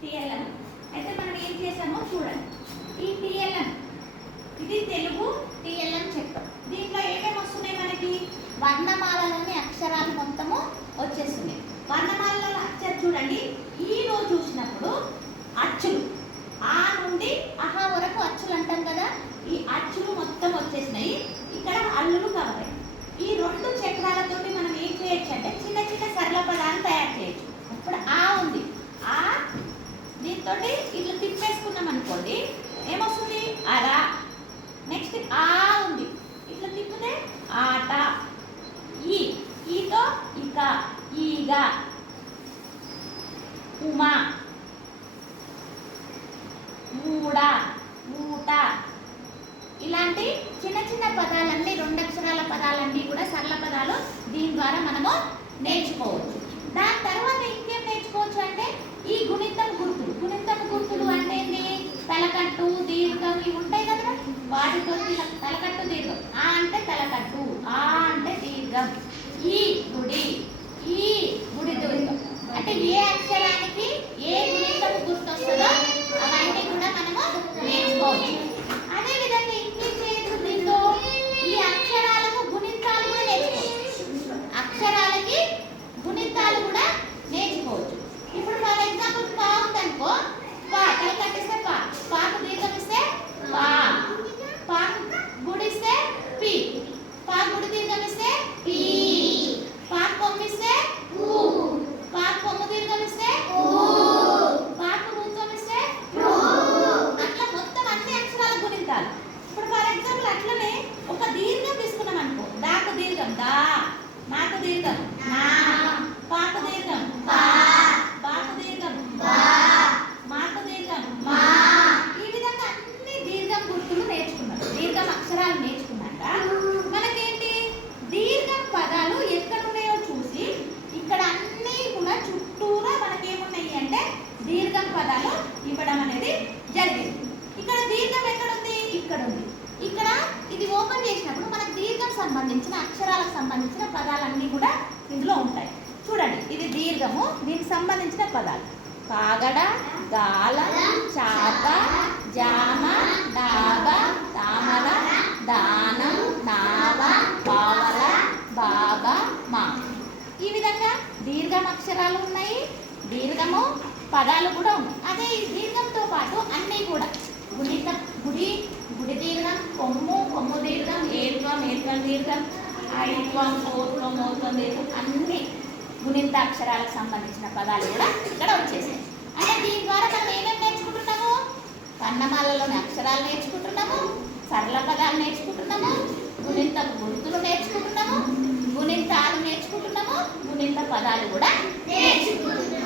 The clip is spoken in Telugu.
టిఎల్ఎం. అయితే మనం ఏం చేసామో చూడండి. ఈ టిఎల్ఎం ఇది తెలుగు టిఎల్ఎం చెప్తాం. దీంట్లో ఏమేమి వస్తున్నాయి మనకి? వర్ణమాలలోని అక్షరాలు మొత్తము వచ్చేస్తున్నాయి. వర్ణమాలలో అక్షరం చూడండి. ఈలో చూసినప్పుడు అచ్చులు ఆ నుండి అహా వరకు అచ్చులు అంటాం కదా, ఈ అచ్చులు మొత్తం వచ్చేసినాయి. ఇక్కడ అల్లులు కవరాయి. ఈ రెండు చక్రాలతోటి మనం ఏం చేయొచ్చు అంటే చిన్న చిన్న సరళ పదాలను తయారు చేయొచ్చు. ఇప్పుడు ఆ ఉంది, ఆ దీంతో ఇట్లా తిప్పేసుకున్నాం అనుకోండి, ఏమొస్తుంది? అర. నెక్స్ట్ ఆ ఉంది, ఇట్లా తిప్పితే ఆట. ఈతో ఇక, ఈగ, ఉమ, ఊడ, ఊట. ఇలాంటి చిన్న చిన్న పదాలన్నీ, రెండు అక్షరాల పదాలన్నీ కూడా సరళ పదాలు దీని ద్వారా మనము నేర్చుకోవచ్చు. దాని తర్వాత ఇంకేం నేర్చుకోవచ్చు అంటే ఈ గుణితం గుర్తులు. గుణితం గుర్తులు అంటే ఏంటి? తలకట్టు, దీర్ఘం ఇవి ఉంటాయి కదా, వాటితో తలకట్టు దీర్ఘం. ఆ అంటే తలకట్టు, ఆ అంటే దీర్ఘం. ఈ గుడి, ఈ గుడి దీర్ఘం. అంటే ఏ అక్షరానికి ఏ గుణితం గుర్తు వస్తుందో అవన్నీ కూడా మనము నేర్చుకోవచ్చు. అదే విధంగా ఇంకేం చేయొచ్చు దీంతో? ఈ అక్షరాలకు గుణితాలు కూడా నేర్చుకోవచ్చు. అక్షరాలకి గుణితాలు కూడా నేర్చుకోవచ్చు. ఇప్పుడు ఫర్ ఎగ్జాంపుల్ పా ఉందనుకో, పా తల కట్టిస్తే పా, పాకు దీర్ఘం ఇస్తే పా, పాకు గుడిస్తే పి, పా గుడి దీర్ఘం ఇస్తే పీ, పాకు కొమ్మిస్తే ఊ, పాకు కొమ్ము దీర్ఘం ఇస్తే ఊ, పాకు రూపం ఇస్తే రూ. అట్లా మొత్తం అన్ని అక్షరాల గుణితాలు. ఇప్పుడు ఫర్ ఎగ్జాంపుల్ అట్లనే ఒక దీర్ఘం తీసుకున్నాం అనుకో, దాకు దీర్ఘం దా, నాకు దీర్ఘం నా, పాకు దీర్ఘం పా, బాకు దీర్ఘం బా, మాకు దీర్ఘం మా. ఈ విధంగా అన్ని దీర్ఘం గుర్తులు నేర్చుకున్నాం, దీర్ఘం అక్షరాలు నేర్చుకున్నాక మనకేంటి? దీర్ఘం పదాలు ఎక్కడ ఉన్నాయో చూసి ఇక్కడ అన్నీ కూడా చుట్టూరా మనకేమున్నాయి అంటే దీర్ఘం పదాలు ఇవ్వడం అనేది జరిగింది. ఇక్కడ దీర్ఘం ఎక్కడుంది? ఇక్కడ ఉంది. ఇక్కడ ఇది ఓపెన్ చేసినప్పుడు మనకు దీర్ఘం సంబంధించిన అక్షరాలకు సంబంధించిన పదాలన్నీ కూడా ఇందులో ఉంటాయి. చూడండి, ఇది దీర్ఘము, దీనికి సంబంధించిన పదాలు కాగడ, గాల, చాప, జామ, డాబ, తామర, దానం, నావ, పావల, బాబ, మా. ఈ విధంగా దీర్ఘం అక్షరాలు ఉన్నాయి, దీర్ఘము పదాలు కూడా ఉన్నాయి. అదే ఈ దీర్ఘంతో పాటు అన్నీ కూడా గుణిత, గుడి, గుడి దీర్ఘం, కొమ్ము, కొమ్ము దీర్ఘం, ఏర్వం, ఏర్వం దీర్ఘం, ఐత్వం, ఓత్వం, ఓత్వం దీర్ఘం, అన్ని గుణిత అక్షరాలకు సంబంధించిన పదాలు కూడా ఇక్కడ వచ్చేసాయి. అంటే దీని ద్వారా మనం ఏమేమి నేర్చుకుంటున్నాము? వర్ణమాలలోని అక్షరాలు నేర్చుకుంటున్నాము, సరళ పదాలు నేర్చుకుంటున్నాము, గుణిత గుర్తులు నేర్చుకుంటున్నాము, గుణితాలు నేర్చుకుంటున్నాము, గుణిత పదాలు కూడా నేర్చుకుంటున్నాము.